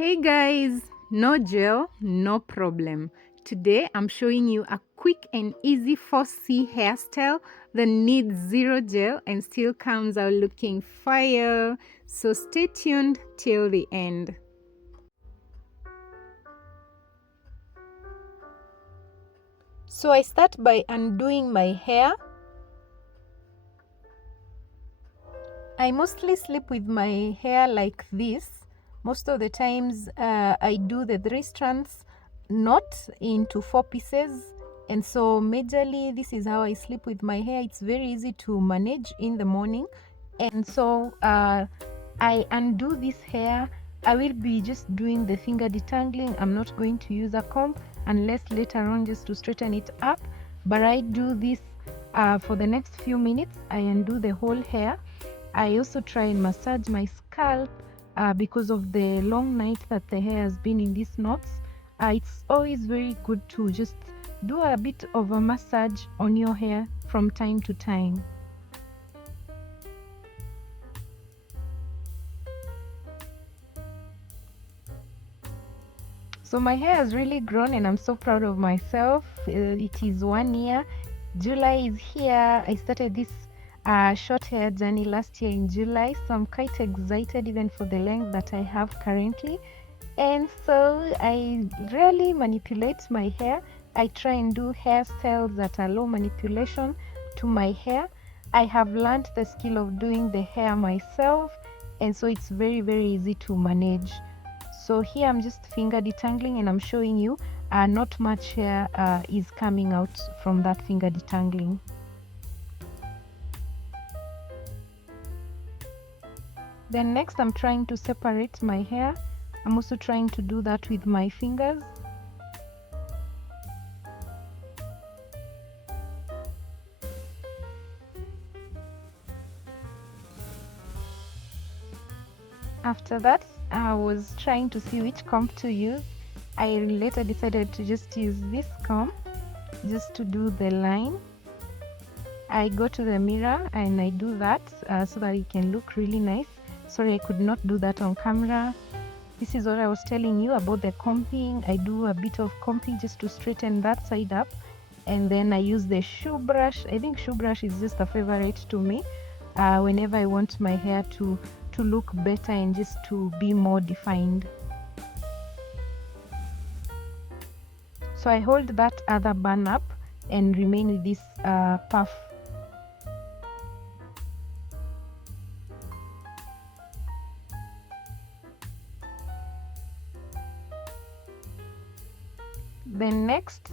Hey guys, no gel, no problem. Today I'm showing you a quick and easy 4C hairstyle that needs zero gel and still comes out looking fire. So stay tuned till the end. So I start by undoing my hair. I mostly sleep with my hair like this. Most of the times I do the 3 strands knot into 4 pieces, and so majorly this is how I sleep with my hair. It's very easy to manage in the morning, and so I undo this hair. I will be just doing the finger detangling. I'm not going to use a comb unless later on just to straighten it up, but I do this for the next few minutes. I undo the whole hair. I also try and massage my scalp because of the long night that the hair has been in these knots. It's always very good to just do a bit of a massage on your hair from time to time. So my hair has really grown and I'm so proud of myself. It is 1 year. July is here. I started this short hair journey last year in July, so I'm quite excited even for the length that I have currently. And so I rarely manipulate my hair. I try and do hairstyles that are low manipulation to my hair. I have learned the skill of doing the hair myself, and so it's very easy to manage. So here I'm just finger detangling and I'm showing you not much hair is coming out from that finger detangling. Then next I'm trying to separate my hair. I'm also trying to do that with my fingers. After that, I was trying to see which comb to use. I later decided to just use this comb just to do the line. I go to the mirror and I do that so that it can look really nice. Sorry, I could not do that on camera. This is what I was telling you about the combing. I do a bit of combing just to straighten that side up, and then I use the shoe brush. I think shoe brush is just a favorite to me whenever I want my hair to look better and just to be more defined. So I hold that other bun up and remain with this puff. Then next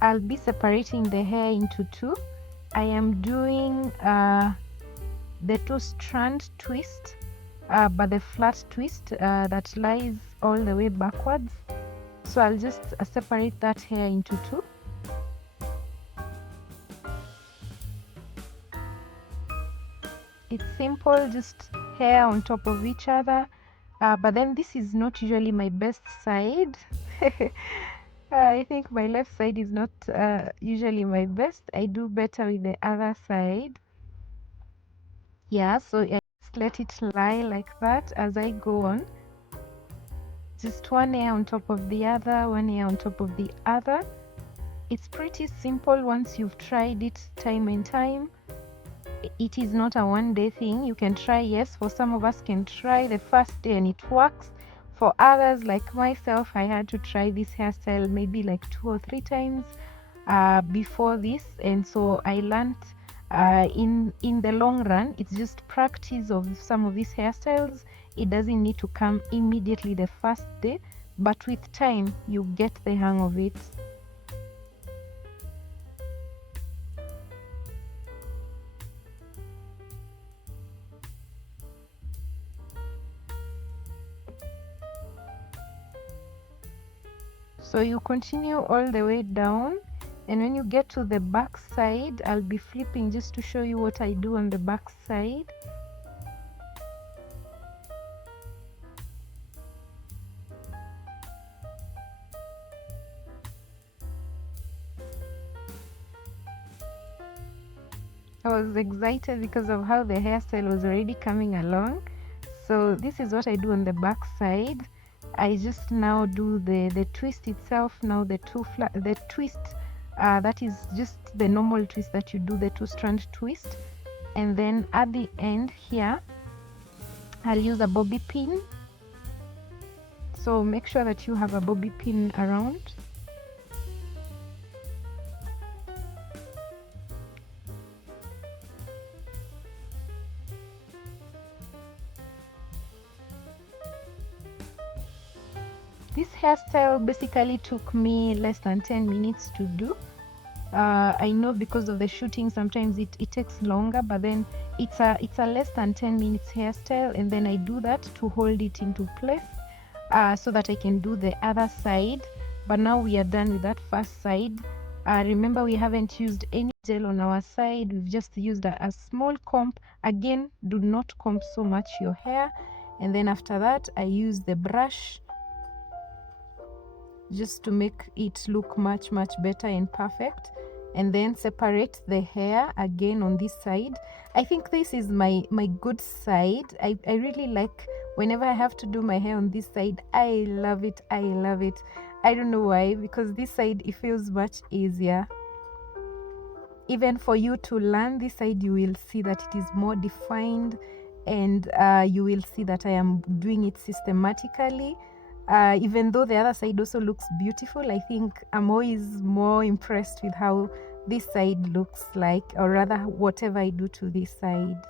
I'll be separating the hair into 2. I am doing the 2-strand twist, but the flat twist that lies all the way backwards. So I'll just separate that hair into 2. It's simple, just hair on top of each other, but then this is not usually my best side. I think my left side is not usually my best. I do better with the other side. Yeah, so I just let it lie like that as I go on. Just one hair on top of the other, one hair on top of the other. It's pretty simple once you've tried it time and time. It is not a one-day thing. You can try, yes, for some of us can try the first day and it works. For others like myself, I had to try this hairstyle maybe like 2 or 3 times before this, and so I learned in the long run it's just practice of some of these hairstyles. It doesn't need to come immediately the first day, but with time you get the hang of it. So you continue all the way down, and when you get to the back side, I'll be flipping just to show you what I do on the back side. I was excited because of how the hairstyle was already coming along. So this is what I do on the back side. I just now do the twist itself. Now the twist, that is just the normal twist that you do, the 2-strand twist. And then at the end here, I'll use a bobby pin. So make sure that you have a bobby pin around. This hairstyle basically took me less than 10 minutes to do. I know because of the shooting sometimes it takes longer, but then it's a less than 10 minutes hairstyle, and then I do that to hold it into place so that I can do the other side. But now we are done with that first side. Remember, we haven't used any gel on our side. We've just used a small comb. Again, do not comb so much your hair. And then after that, I use the brush just to make it look much better and perfect, and then separate the hair again on this side. I think this is my good side. I really like whenever I have to do my hair on this side. I love it. I don't know why, because this side it feels much easier. Even for you to learn this side, you will see that it is more defined, and you will see that I am doing it systematically. Even though the other side also looks beautiful, I think I'm always more impressed with how this side looks like, or rather whatever I do to this side.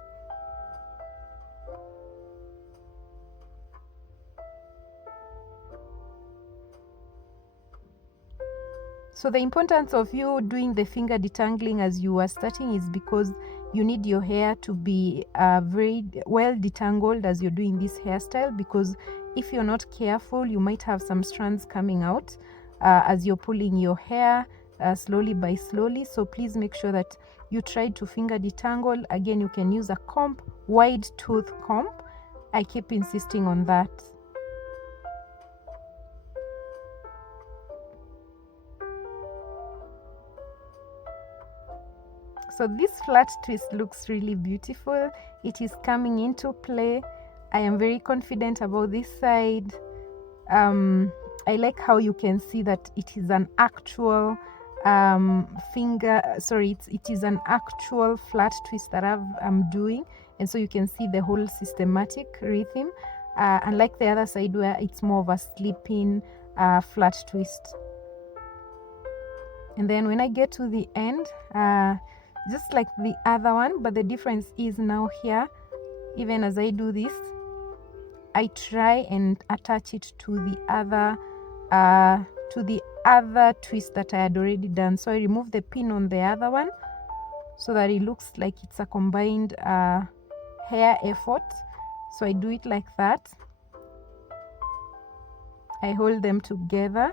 So the importance of you doing the finger detangling as you are starting is because you need your hair to be very well detangled as you're doing this hairstyle, because if you're not careful, you might have some strands coming out as you're pulling your hair slowly by slowly. So please make sure that you try to finger detangle. Again, you can use a comb, wide tooth comb. I keep insisting on that. So this flat twist looks really beautiful. It is coming into play. I am very confident about this side. I like how you can see that it is an actual it is an actual flat twist that I'm doing, and so you can see the whole systematic rhythm, unlike the other side where it's more of a slipping flat twist. And then when I get to the end, just like the other one, but the difference is now here, even as I do this, I try and attach it to the other twist that I had already done. So I remove the pin on the other one so that it looks like it's a combined hair effort. So I do it like that. I hold them together.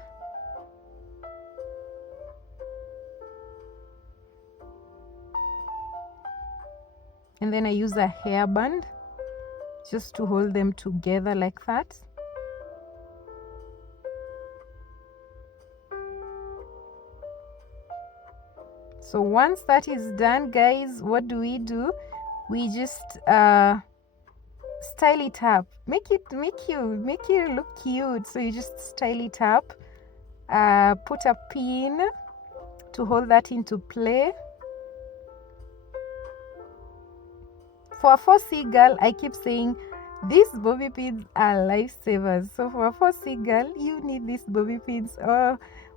And then I use a hairband just to hold them together like that. So once that is done, guys, what do? We just style it up, make you look cute. So you just style it up, put a pin to hold that into play. For a 4C girl, I keep saying these bobby pins are lifesavers. So for a 4C girl, you need these bobby pins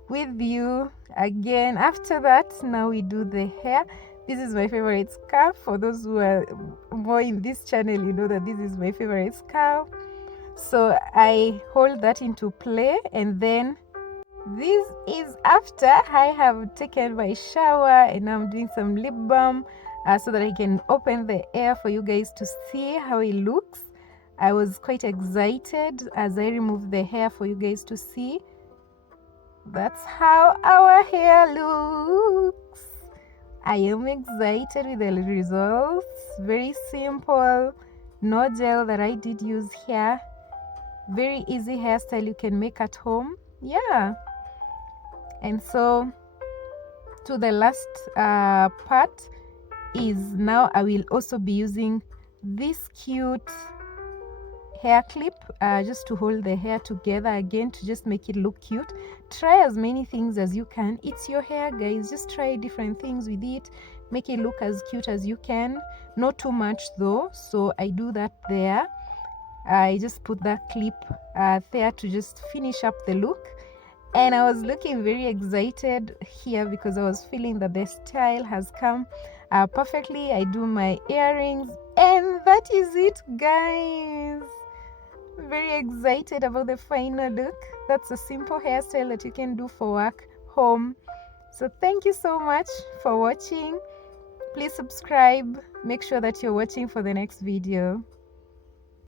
with you. Again, after that, now we do the hair. This is my favorite scarf. For those who are more in this channel, you know that this is my favorite scarf. So I hold that into play, and then this is after I have taken my shower and I'm doing some lip balm so that I can open the air for you guys to see how it looks. I was quite excited as I removed the hair for you guys to see. That's how our hair looks. I am excited with the results. Very simple, no gel that I did use here. Very easy hairstyle you can make at home. Yeah. And so to the last part is now I will also be using this cute hair clip just to hold the hair together again, to just make it look cute. Try as many things as you can. It's your hair, guys. Just try different things with it, make it look as cute as you can. Not too much though, so I do that there. I just put that clip there to just finish up the look. And I was looking very excited here because I was feeling that the style has come perfectly. I do my earrings, and that is it, guys. Very excited about the final look. That's a simple hairstyle that you can do for work, home. So thank you so much for watching. Please subscribe. Make sure that you're watching for the next video.